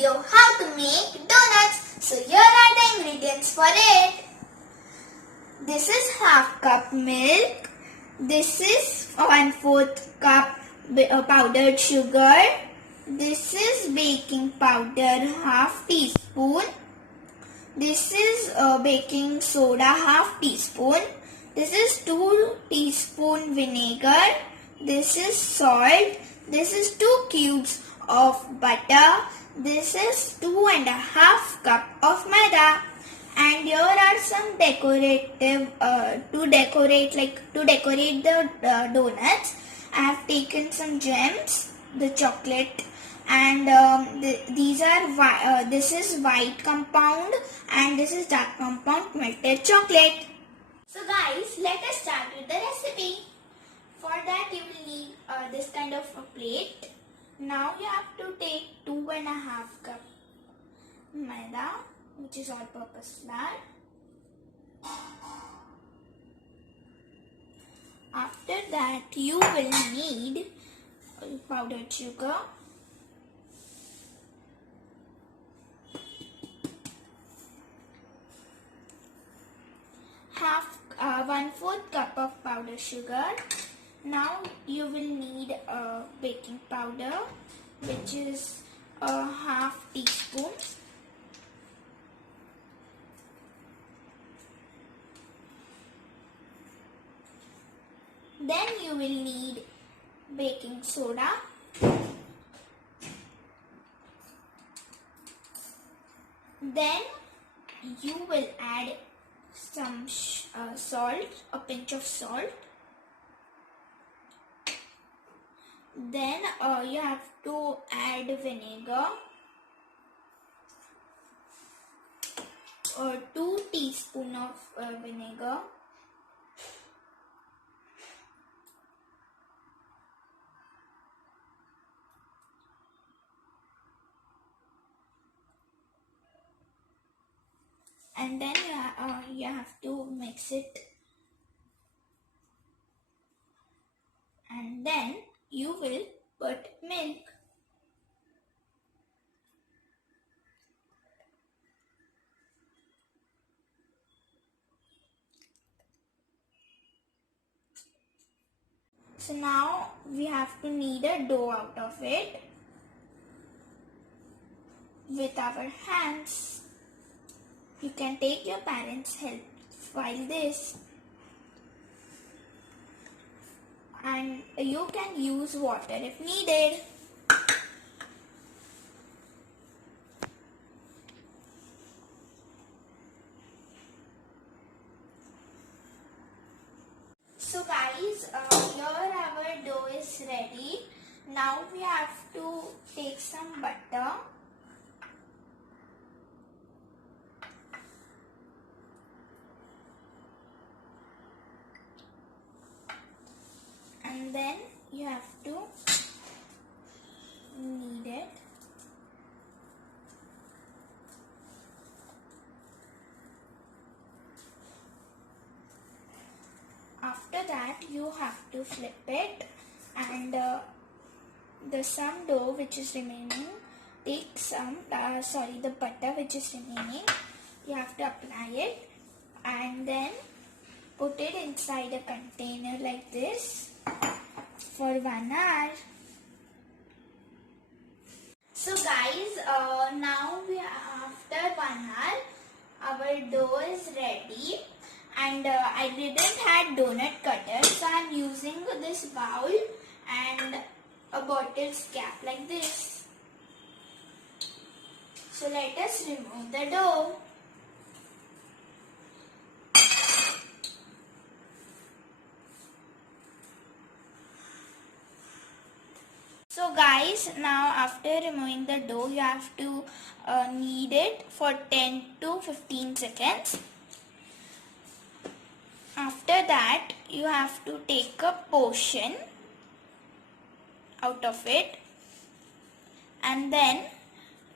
video how to make donuts. So here are the ingredients for it. This is half cup milk. This is 1/4 cup powdered sugar. This is baking powder half teaspoon. This is baking soda half teaspoon. This is 2 teaspoon vinegar. This is salt. This is 2 cubes of butter. This is 2.5 cup of maida. And here are some decorative to decorate the donuts. I have taken some gems, the chocolate, and these are this is white compound and this is dark compound melted chocolate. So guys, let us start with the recipe. For that you will need this kind of a plate. Now you have to take 2.5 cup maida, which is all-purpose flour. After that you will need powdered sugar, half 1/4 cup of powdered sugar. Now you will need baking powder, which is half teaspoon. Then you will need baking soda. Then you will add some salt, a pinch of salt. Then you have to add vinegar, 2 teaspoon of vinegar. And then you have to mix it. And then you will put milk. So now we have to knead a dough out of it with our hands. You can take your parents' help while this. And you can use water if needed. So guys, here our dough is ready. Now we have to take some butter. And then you have to knead it. After that you have to flip it, and the some dough which is remaining, take some the butter which is remaining, you have to apply it and then put it inside a container like this for 1 hour. So guys, now after 1 hour our dough is ready, and I didn't have donut cutter, so I am using this bowl and a bottle's cap like this. So let us remove the dough. So guys, now after removing the dough, you have to knead it for 10 to 15 seconds. After that, you have to take a portion out of it, and then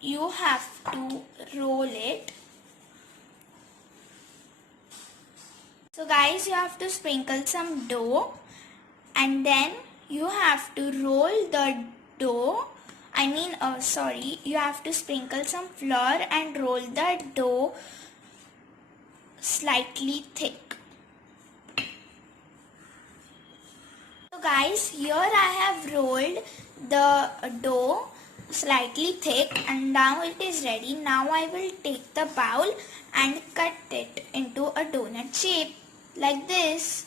you have to roll it. So guys, you have to sprinkle some dough, and then you have to roll the dough You have to sprinkle some flour and roll the dough slightly thick. So guys, here I have rolled the dough slightly thick and now it is ready. Now I will take the bowl and cut it into a donut shape like this.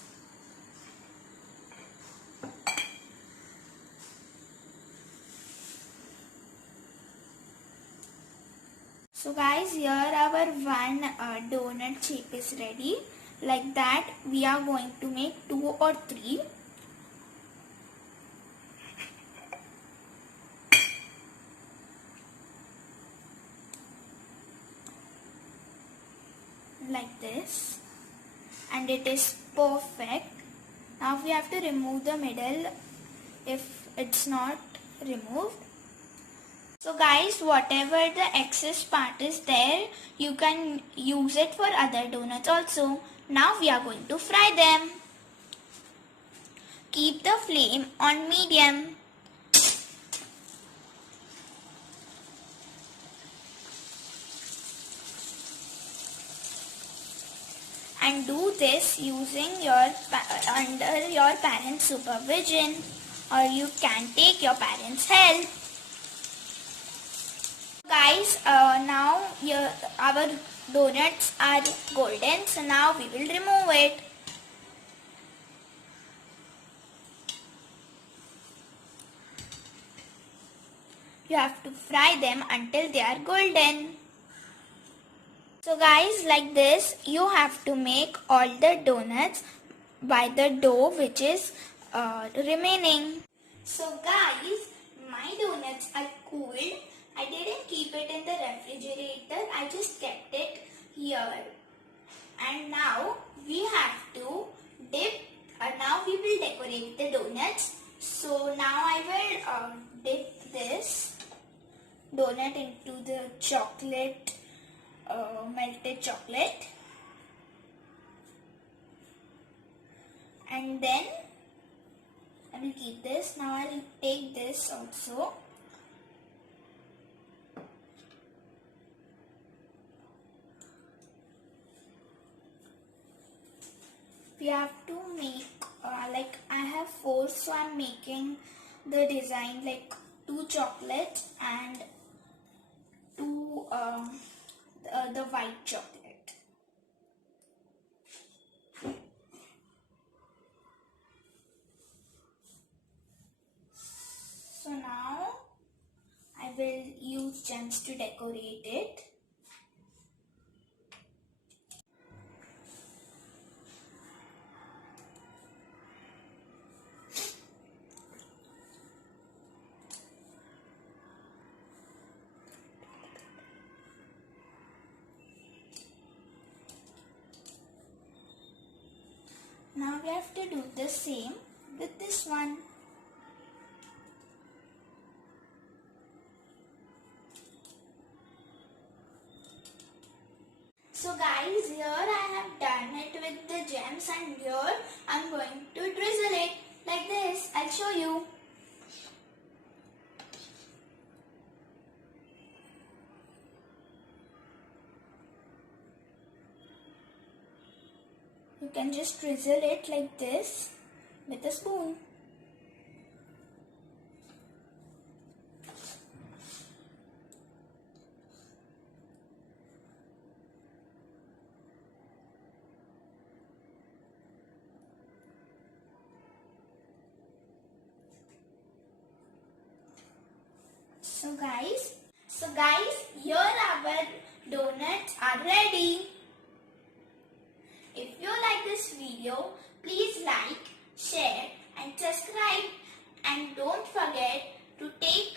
So guys, here our one donut shape is ready. Like that, we are going to make 2 or 3. Like this. And it is perfect. Now we have to remove the middle if it's not removed. So guys, whatever the excess part is there, you can use it for other donuts also. Now we are going to fry them. Keep the flame on medium. And do this using under your parents' supervision, or you can take your parents' help. Guys, now our donuts are golden, so now we will remove it. You have to fry them until they are golden. So guys, like this, you have to make all the donuts by the dough which is remaining. So guys, my donuts are cooled. I didn't keep it in the refrigerator. I just kept it here. And now we have to dip. Now we will decorate the donuts. So now I will dip this donut into the chocolate, melted chocolate. And then I will keep this. Now I will take this also. We have to make like I have 4, so I'm making the design like 2 chocolates and 2 the white chocolate. So now I will use gems to decorate it. Now we have to do the same with this one. So guys, here I have done it with the gems and here I'm going to drizzle it like this. I'll show you. You can just drizzle it like this with a spoon. So guys, here our donuts are ready. If you like this video, please like, share and subscribe, and don't forget to take